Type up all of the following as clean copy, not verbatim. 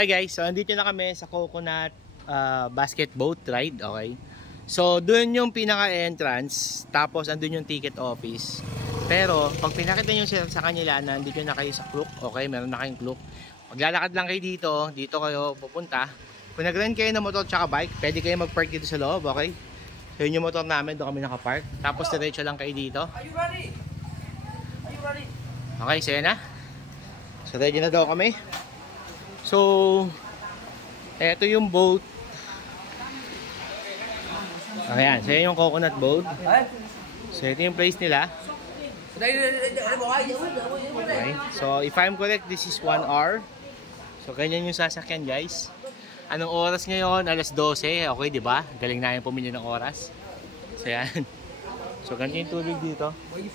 Okay guys, so andito na kami sa Coconut basket boat ride, okay? So doon yung pinaka-entrance, tapos andun yung ticket office. Pero pag pinakita nyo sa kanila na andito na kayo sa Klook, okay, meron na kayong Klook. Maglalakad lang kayo dito kayo pupunta. Kung nag-rent kayo ng motor tsaka bike, pwede kayo mag-park dito sa loob, okay? So yun yung motor namin, doon kami nakapark. Tapos diretso lang kayo dito. Are you ready? Are you ready? Okay, so yan na. So ready na daw kami. So, eto yung boat. Ayan, so yan yung coconut boat. So ito yung place nila. Okay, so if I'm correct, this is 1 hour. So ganyan yung sasakyan guys. Anong oras ngayon? Alas 12, okay, di ba? Galing na yung pumili ng oras. So yan. So ganyan yung tubig dito. Okay.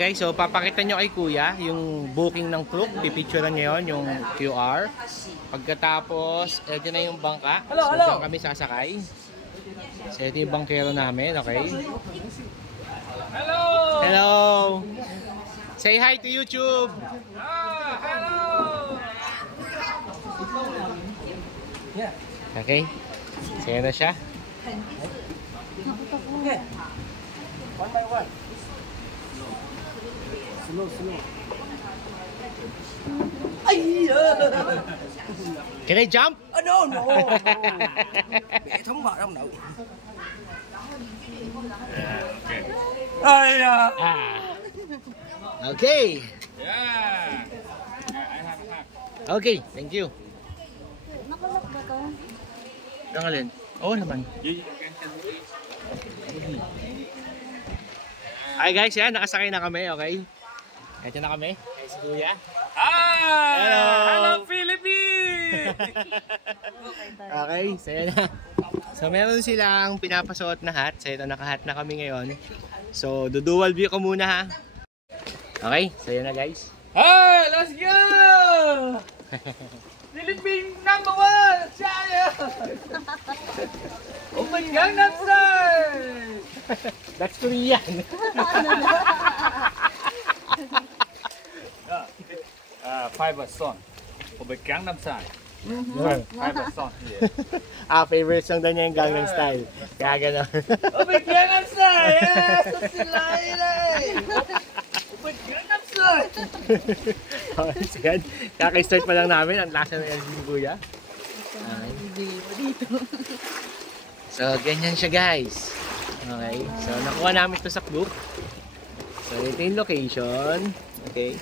Guys, so papakita nyo kay kuya yung booking ng Klook. Pipicturean nyo yun, yung QR. Pagkatapos, ito na yung bangka. So dyan kami sasakay. So ito yung bangkero namin, okay? Hello! Hello! Say hi to YouTube! Hello! Yeah. Okay. Saya na siya. Okay. One by one. Slow. Ay! Can I jump? No. Để thống vào trong đầu. Ay! Okay. Yeah. Okay, thank you. Nakalap ba ka? Tangalin. Oo naman. Hi guys, yan, nakasakay na kami, okay? Ito na kami, kay si Kuya. Hello, Philippines! Okay, so yan na. So meron silang pinapasuot na hat. So ito, naka-hat na kami ngayon. So dual view ko muna ha. Okay, so yan na guys. Hey, let's go! Philippines number 1! China! Open Gangnam Style! That's Korean. Five song. Open Gangnam Style. Five song here. Favorite song daw niya yung Gangnam Style. Kaya gano'n. Open Gangnam Style! Yes! Open Gangnam Style! Okay, so yan. Kaka-start pa lang namin. Ang lasa ng LG ni Kuya. So, ganyan siya guys. Okay. So, nakuha namin ito sa Klook. So, ito yung location. Okay.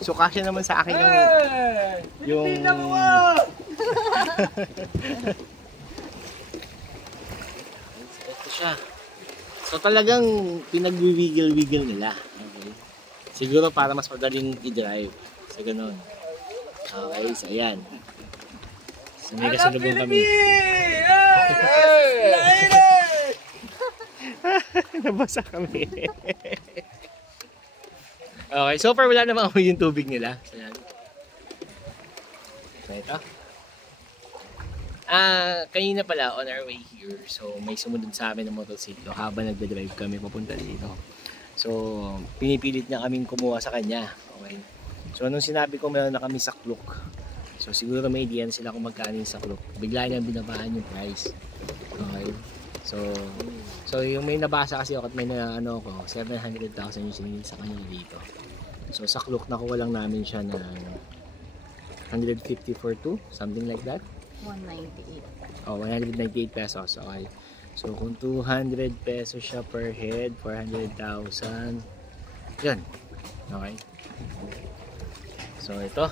So, kasya naman sa akin yung Philippines number 1! ito siya. So, talagang pinag-wiggle-wiggle nila. Okay. Siguro para mas madaling i-drive. So, ganun. Okay, so ayan. So, may kasalubong kami. Nabasa kami. Okay, so far wala namang amoy yung tubig nila. So, yan. So, ito. Kanina pala, on our way here, so may sumunod sa amin ng motorsiklo habang nagde-drive kami papunta dito. So, pinipilit niya kaming kumuha sa kanya. Okay. So, anong sinabi ko, meron na kami sa Klook. So, siguro may idea na sila kung magkano yung sa Klook. Bigla niya binabaan yung price. Okay. So yung may nabasa kasi ako at may na, ano ko, 700,000 yung siningil sa kanila dito. So, sa Klook, nakuha lang namin siya ng 150 for 2, something like that. 198. Oh, 198 pesos. Okay. So, kung 200 pesos siya per head, 400,000. Yan. Okay. So, ito.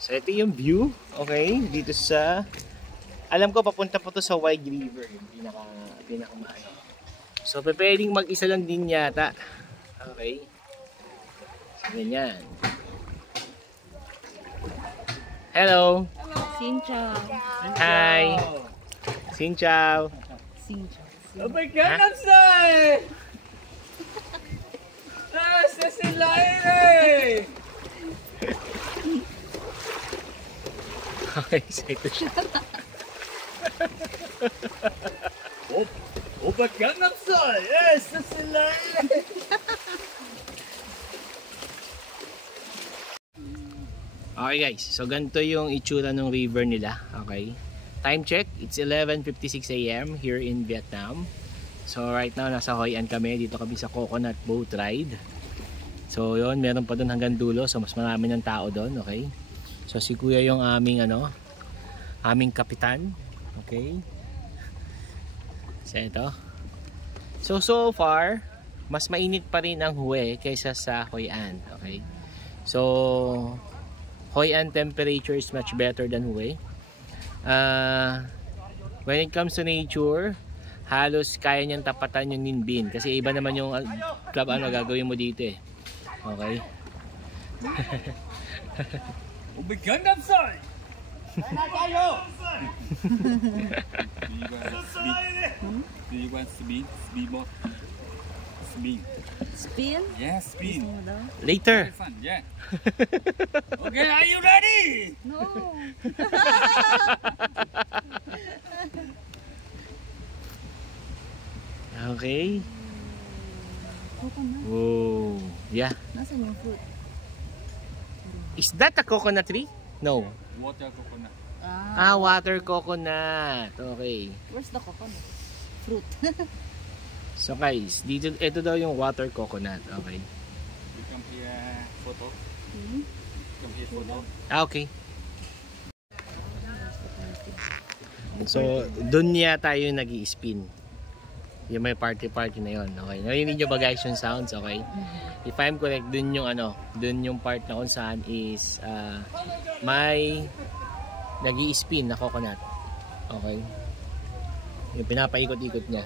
So, ito yung view. Okay. Dito sa... Alam ko, papunta po to sa Wide River. Yung pinakamaano. So, pwedeng mag-isa lang din yata. Okay. So, ganyan. Hello. Xin chào. Hi. Xin chào. Xin chào. Open Gangnam Style! Sa sila eh! Okay, so ito siya. Opa Gangnam Style. Yes, sila. Okay guys, so ganito yung itsura ng river nila. Okay. Time check, it's 11:56 AM here in Vietnam. So right now nasa Hoi An kami, dito kami sa coconut boat ride. So yon, meron pa doon hanggang dulo, so mas marami ng tao doon, okay? So si Kuya yung aming aming kapitan. Okay? So ito. So far, mas mainit pa rin ang Hue kaysa sa Hoi An, okay? So Hoi An temperature is much better than Hue. When it comes to nature, halos kaya niyang tapatan yung Ninh Binh kasi iba naman yung club gagawin mo dito eh. Okay? Opa Gangnam Style. Do you want speed? Speedboat? Speed. Spin? Yes, speed. Gusto mo daw? Later. Very fun, yeah. Okay, are you ready? No. Okay. Coconut. Whoa. Yeah. Nasaan yung fruit? Is that a coconut tree? No. Water coconut. Water coconut. Okay. Where's the coconut? Fruit. So guys, dito ito daw yung water coconut. Okay. You come here, photo. Hmm? Come here, photo. Okay. So, doon niya tayo nag-i-spin. Yung may party na yon. Okay. Narinig nyo ba guys yung sounds? Okay. If I'm correct, doon yung doon yung part na kung saan is may nag-i-spin na coconut. Okay. Yung pinapaikot-ikot niya.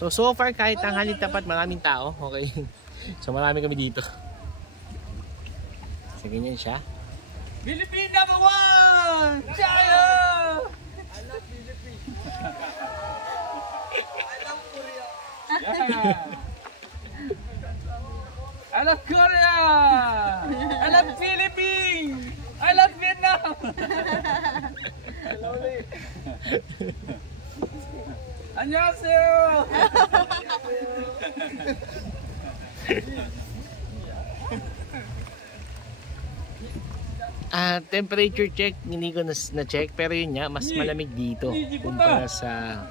So far kahit tanghali tapat maraming tao. Okay. So marami kami dito. So ganyan siya. Philippine #1! China! I love Philippines. I love Korea. Yeah. I love Korea. I love Philippines. I love Vietnam. 안녕하세요. Temperature check, hindi ko na-check pero yun nga, mas malamig dito kumpara sa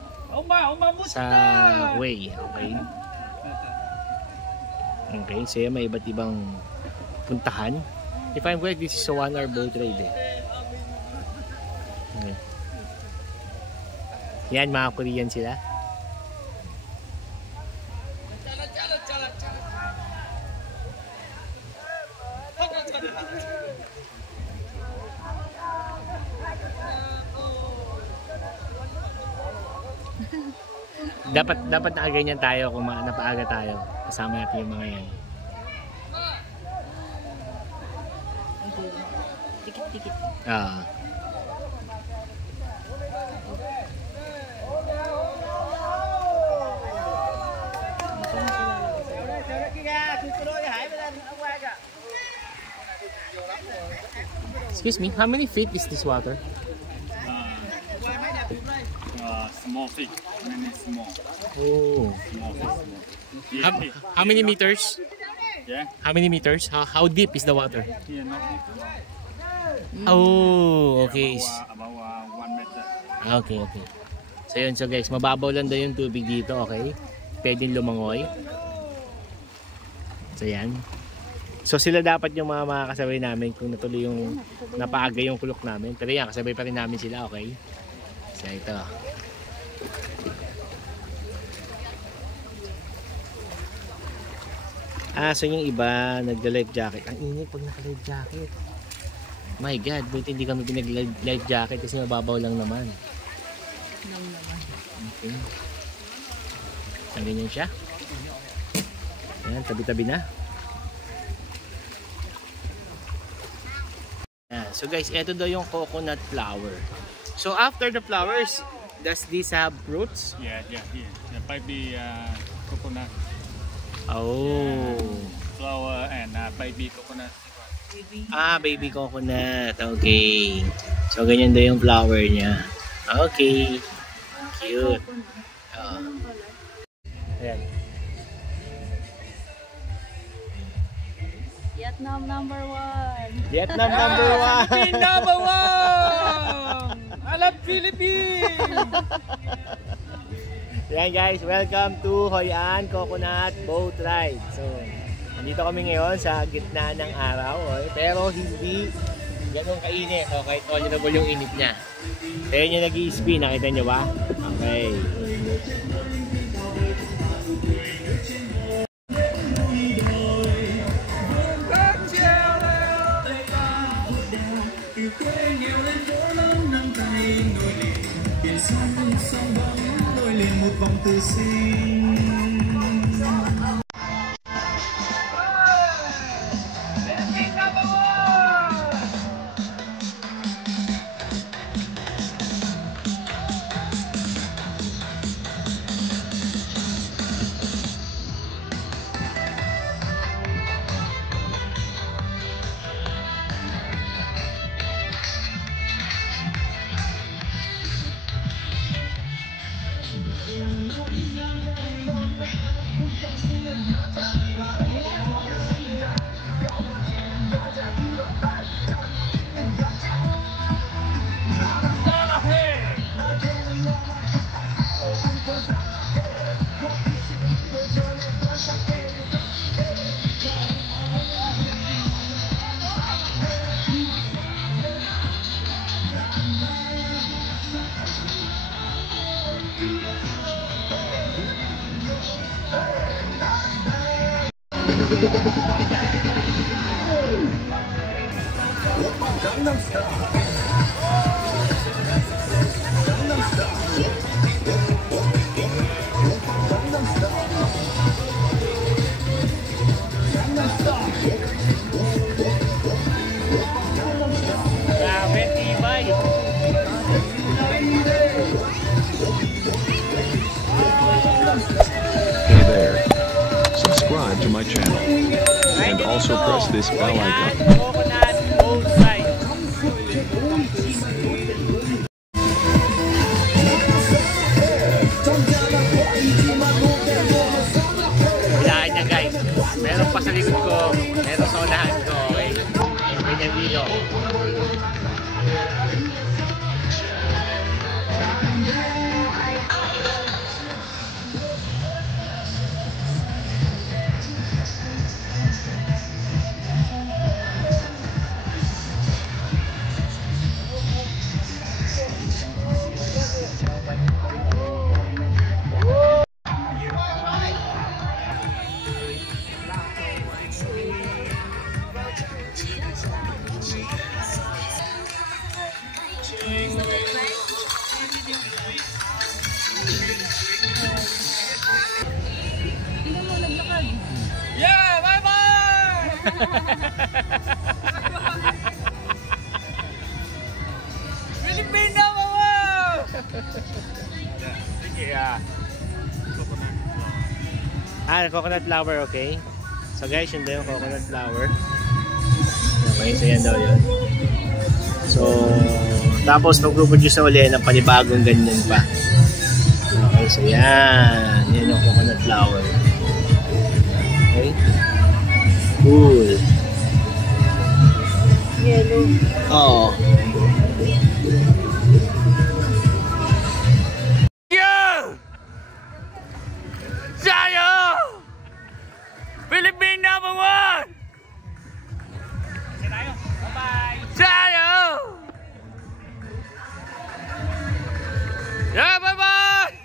way. Okay. Okay, so may iba't ibang puntahan. If I'm correct, this is a 1 hour boat ride eh. Okay. Yan, mga Korean sila. Dapat nakaganyan tayo kung napaaga tayo. Kasama natin yung mga yan. Tikit-tikit. Excuse me, how many feet is this water? Small fish, many small. Oh. Small fish, small. Yeah, How many meters? yeah. How many meters? How deep is the water? Here, not Oh, okay. about 1 meter. Okay. So yun, so guys, mababaw lang daw yung tubig dito, okay? Pwedeng lumangoy. So yan. So sila dapat yung mga kasabay namin kung natuloy yung napaaga yung kulok namin. Pero yan, kasabay pa rin namin sila, okay? So ito. So yung iba, nagla-life jacket. Ang init pag naka-life jacket. My God, buti hindi kami pinag-life jacket kasi mababaw lang naman. Okay. So ganyan siya. Ayan, tabi-tabi na. So guys, ito daw yung coconut flower. So after the flowers, does this have fruits? Yeah. The baby coconut. Oh. Flower and baby coconut. Baby coconut. Okay. So ganyan daw yung flower niya. Okay. Cute. Ayan. Vietnam number 1. Vietnam number 1. Philippine number 1! I love Philippines! Yan guys, welcome to Hoi An Coconut Boat Ride. So, nandito kami ngayon sa gitna ng araw, pero hindi ganun kainit. So, kahit tolerable yung init niya. Kaya niya nag-i-spin, nakita niyo ba? Okay. Một vòng từ sinh Hey there. Subscribe to my channel. And also press this bell icon. Coconut Boat Ride. Biyahe niya guys. Meron pa sa likod ko, meron sa unahan ko. Okay? Ganyan dito. Yeah, bye-bye! Philippine number 1! Sige, Coconut flower, okay? So guys, yun daw yung coconut flower. Okay, so yan daw yun. So, tapos nag-produce na uli ng panibagong ganyan pa. Okay, so yan. Yan yung coconut flower. Okay? Cool. Yellow. Oo. Tayo! Philippine number 1! Bye-bye! Tayo! Yeah, bye-bye!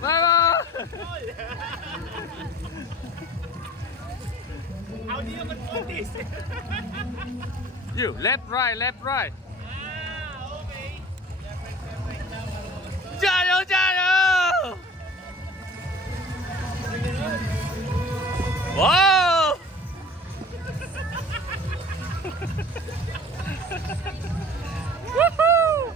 Bye-bye! How do you control this? You, left, right, left, right. Okay. Tayo! Tayo! Wow! Woohoo!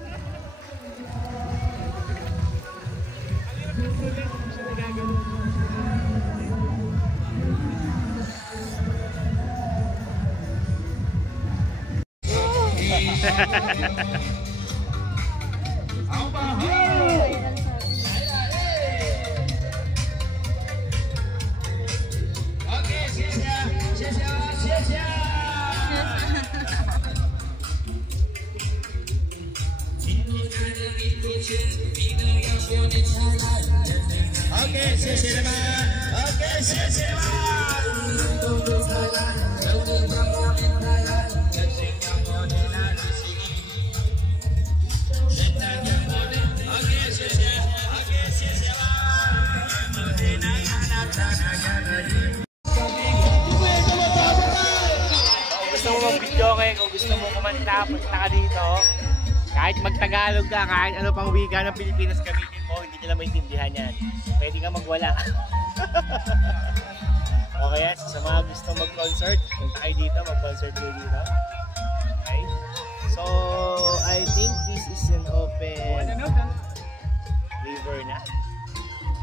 Kung gusto mo kumanta, punta ka dito. Kahit magtagalog ka, kahit ano pang wika ng Pilipinas gamitin mo, hindi nila maintindihan yan. Pwede ka magwala. Okay, yan. Sa mga gusto mag-concert, punta kayo dito, mag-concert kayo dito. Okay? So, I think this is an open river na.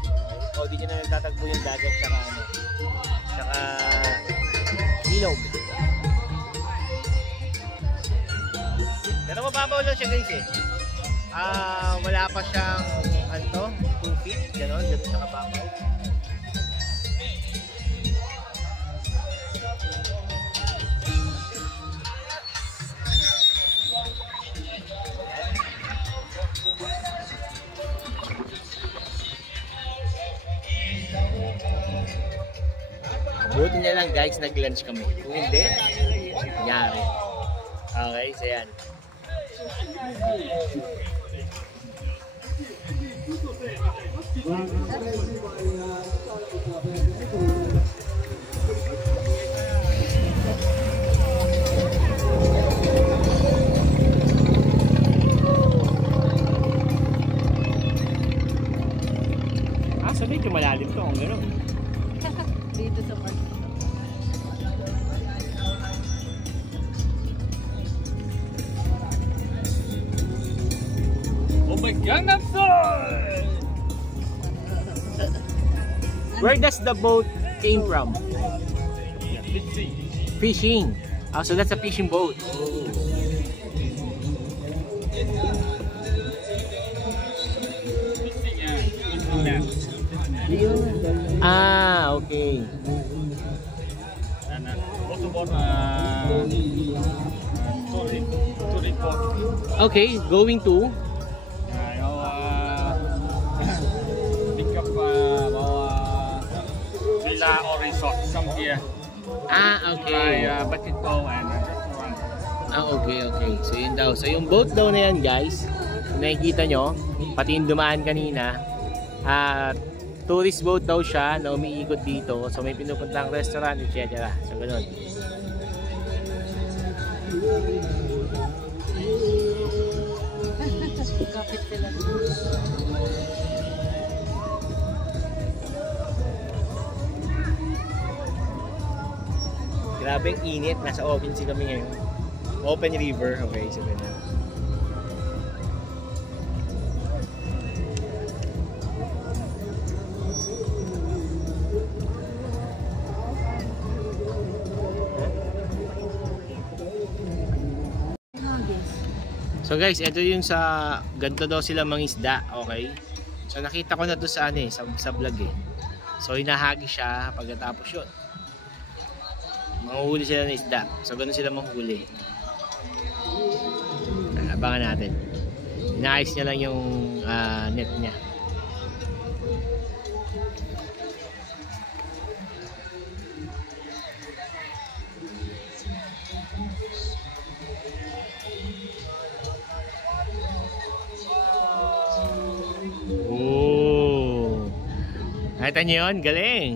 Okay. O, di nyo na nagtatagpo yung dagat tsaka ano. Tsaka ilog. Pero mababaw lang siya guys eh. Wala pa siyang ano, 2 feet, gano'n siya kababaw. Buti niya lang guys, nag-lunch kami. Kung hindi, nangyari. Okay, so yan. Sabi ko malalim to, ang gano'n. Dito sa park. Oh my Gangnam Style! Where does the boat came from? Yeah, fishing. Fishing. Oh, so that's a fishing boat. Ah, okay. And also bought touring boat. Okay, going to? Pick up villa or resort some here. Ah, okay. By Batito and restaurant. Ah, okay, okay. So yun daw. So yung boat daw na yan guys, kung nakikita nyo, pati yung dumaan kanina, tourist boat daw siya na umiikot dito. So may pinupuntang restaurant, etc. So ganun. Kapit sila. Grabe ang init. Nasa open sea kami ngayon. Open river. Okay, so ganun. So guys, ito yung sa ganito daw sila mangisda, okay? So nakita ko na to sa ano eh, sa vlog eh. So hinahagi siya pagkatapos yun. Manguhuli sila ng isda. So ganun sila manghuli. Abangan natin. Inaayos niya lang yung net niya. Nakita niyo yun? Galing!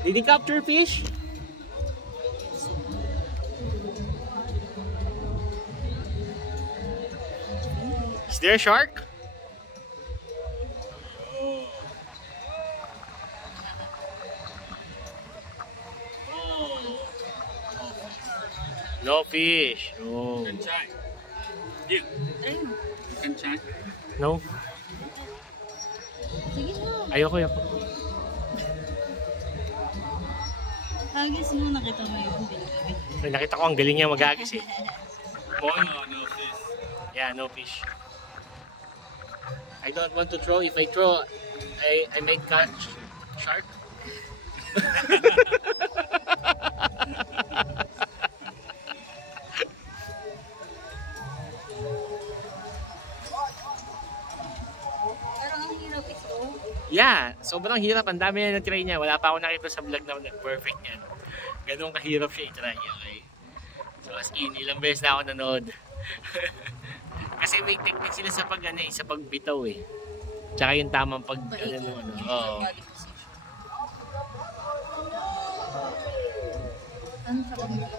Did he capture fish? Is there a shark? No fish. Oh. No. Sige na. Ayoko. Agis mo, nakita mo yung bilagis. So, nakita ko ang galing niya mag-agis eh. Boy, yeah, no fish. I don't want to throw. If I throw, I might catch shark. Pero ang hirap ito. Yeah, sobrang hirap. Ang dami na na-try niya. Wala pa ako nakita sa vlog na nag-perfect yan. Ganun kahirap siya i-try. Okay? So as in, ilang beses na ako nanood. Kasi may technique sila sa sa pagbitaw eh. Tsaka yung tamang Oo. Ano sa kamila?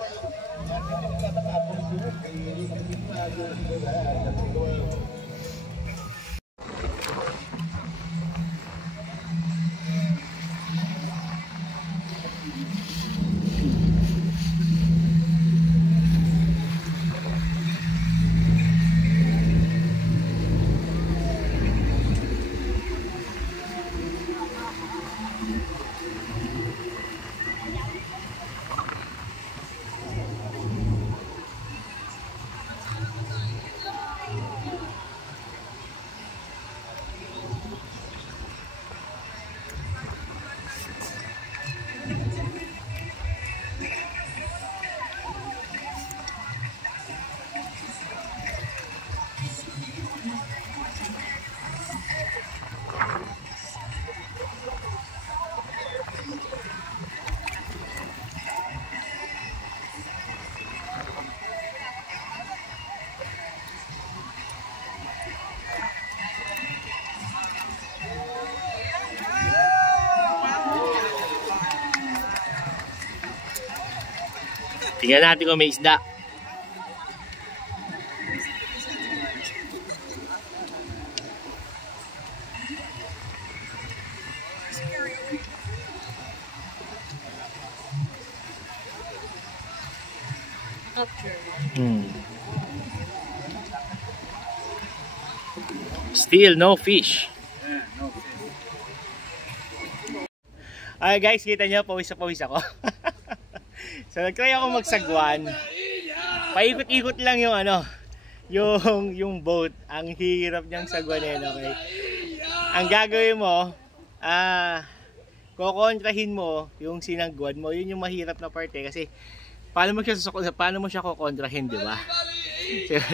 Tingnan natin kung may isda. Capture. Still no fish. Ay guys, kita nyo, pawis ako. So nag-try ako magsagwan. Paikot-ikot lang yung yung boat. Ang hirap niyang sagwanin, okay? Ang gagawin mo, kokontrahin mo yung sinagwan mo. Yun yung mahirap na parte kasi paano mo siya kokontrahin, di ba?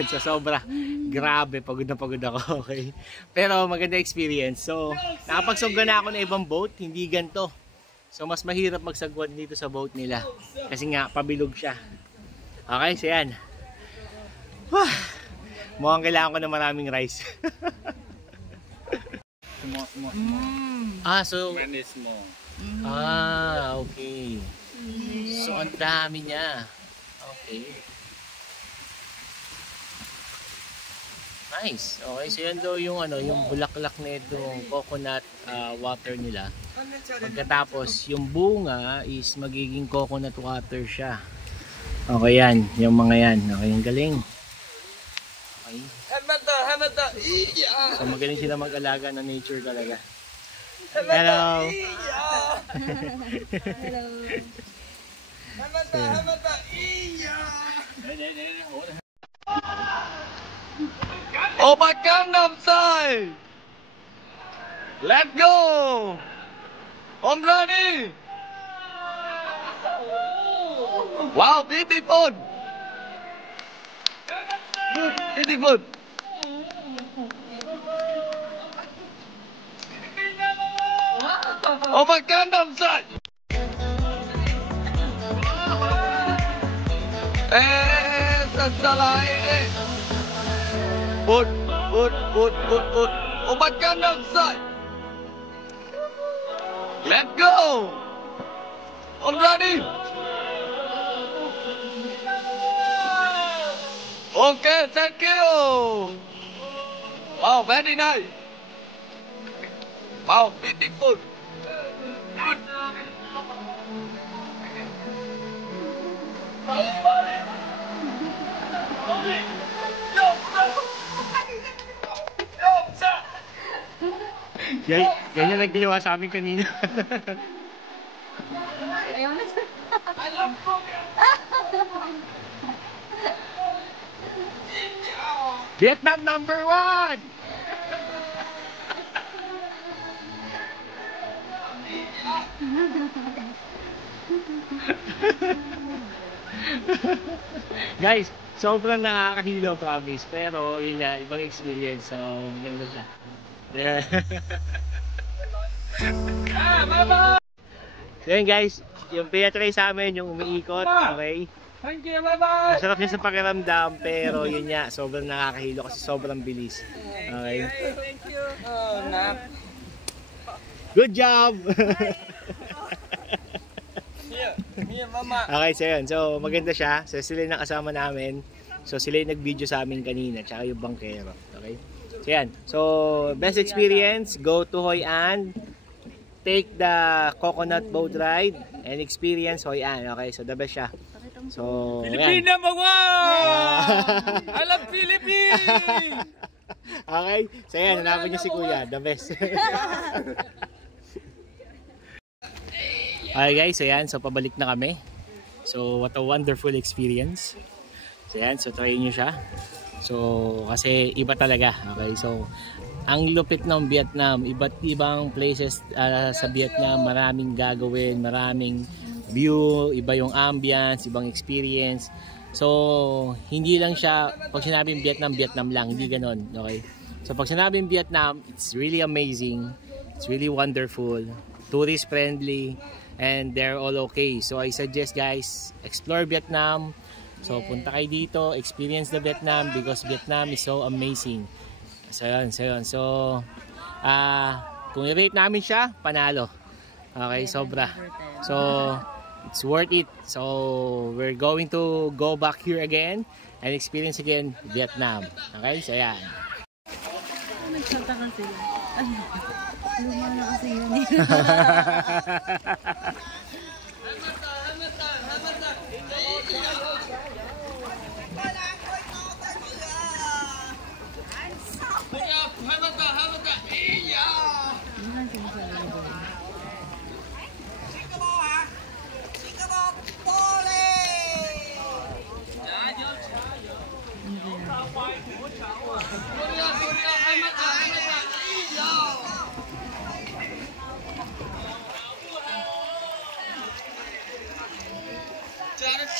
Sa sobra, grabe, pagod na pagod ako, okay? Pero maganda experience. So, nakapagsagwan na ako ng ibang boat, hindi ganito. So mas mahirap magsagwan dito sa boat nila kasi nga pabilog siya. Okay, so yan. Mukhang kailangan ko ng maraming rice. So okay. So ang dami niya. Okay. Nice. Okay, so yan daw yung yung bulaklak nitong coconut water nila. Pagkatapos, yung bunga is magiging coconut water siya. Okay yan, yung mga yan. Okay, yung galing. Okay. So magaling sila mag-alaga ng nature talaga. Hello! Hello. Opa Gangnam Style! Let's go! On ready! Wow, beautiful! Beautiful! Opa Gangnam Style! Sasalah ini! Put. Opa Gangnam Style! Let's go! On ready! Okay, thank you! Wow, very nice! Wow, beautiful! Ganyan nagdiwa sa amin kanina. Ayaw na. Vietnam #1! Guys, sobrang nakakahilo, promise. Pero yun nga, ibang experience. So, ganda siya. Yeah. So yun guys, yung pinatry sa amin, yung umiikot, okay? Thank you, bye-bye! Masarap niya sa pakiramdam, pero yun nga, sobrang nakakahilo kasi sobrang bilis. Okay? Thank you! Oh, nak! Good job! Here, mama! Okay, so yun. So, maganda siya. So, sila yung nakasama namin. So, sila yung nag-video sa amin kanina, tsaka yung bangkero. Okay? So, yan. So, best experience, go to Hoi An. Take the coconut boat ride and experience Hoi An. Okay, so the best siya. So, Philippine yan. #1! I love Philippines! Okay, so yan. Hanapin niyo si Kuya. The best. Okay guys, so yan. So, pabalik na kami. So, what a wonderful experience. So, yan. So, try nyo siya. So, kasi iba talaga. Okay, so, ang lupit ng Vietnam, iba't ibang places sa Vietnam, maraming gagawin, maraming view, iba yung ambience, ibang experience. So, hindi lang siya, pag sinabing Vietnam, Vietnam lang, hindi ganon, okay? So, pag sinabing Vietnam, it's really amazing, it's really wonderful, tourist friendly, and they're all okay. So, I suggest guys, explore Vietnam. So, punta kayo dito, experience the Vietnam because Vietnam is so amazing. So yun, so yun. So, kung i-rate namin siya, panalo. Okay, sobra. So, it's worth it. So, we're going to go back here again and experience again Vietnam. Okay, so yan. Nagsalta kasi yun. Luma na kasi yun eh.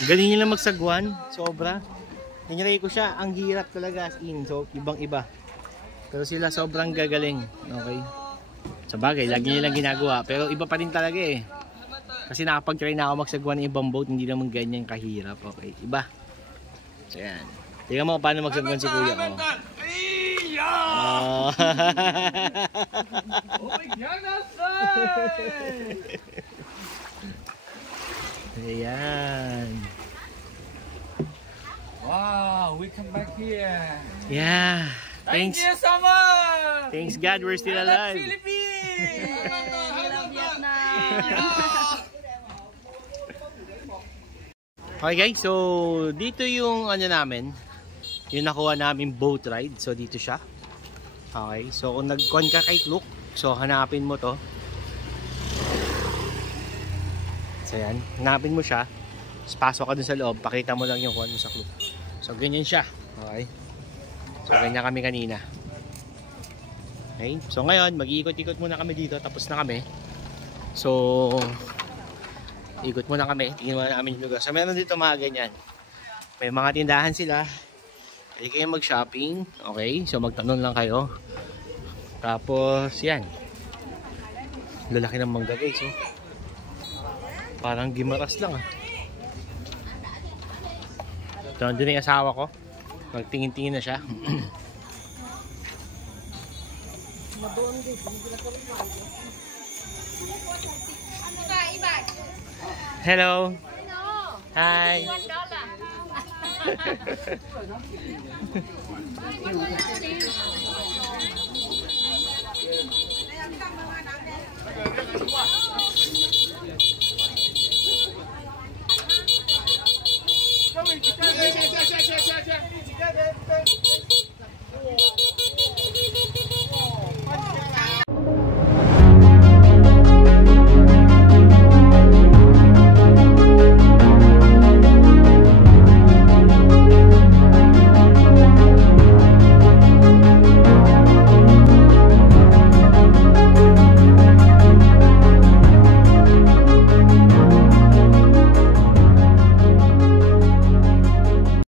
Galing nila magsagwan, sobra. Nangyari ko siya, ang hirap talaga as in. So, ibang iba. Pero sila sobrang gagaling. Okay. Sa bagay, lagi nilang ginagawa. Pero iba pa rin talaga eh. Kasi nakapag-try na ako magsagwan ng ibang boat, hindi naman ganyan kahirap. Okay, iba. So yan. Tingnan mo paano magsagwan si kuya ko. Oh. Ayan. Wow, we come back here. Yeah. Thank Thanks. you so much. Thanks God, we're still alive. Philippines. Okay guys, so dito yung ano namin, yung nakuha namin boat ride. So dito siya. Okay, so kung nag-con ka kay Klook, so hanapin mo to. So yan, hanapin mo siya. Tapos pasok ka dun sa loob, pakita mo lang yung kuha mo sa Klook. So ganyan siya. Okay. So ganyan kami kanina. Okay, so ngayon mag-iikot-ikot muna kami dito, tapos na kami. So ikot muna kami, tingin muna namin yung lugar. So meron dito mga ganyan. May mga tindahan sila. Pwede kayo mag-shopping. Okay, so magtanong lang kayo. Tapos yan. Lalaki ng mangga guys. So, parang gimaras lang ah. So nandun yung asawa ko. Magtingin-tingin na siya. Hello. Hi.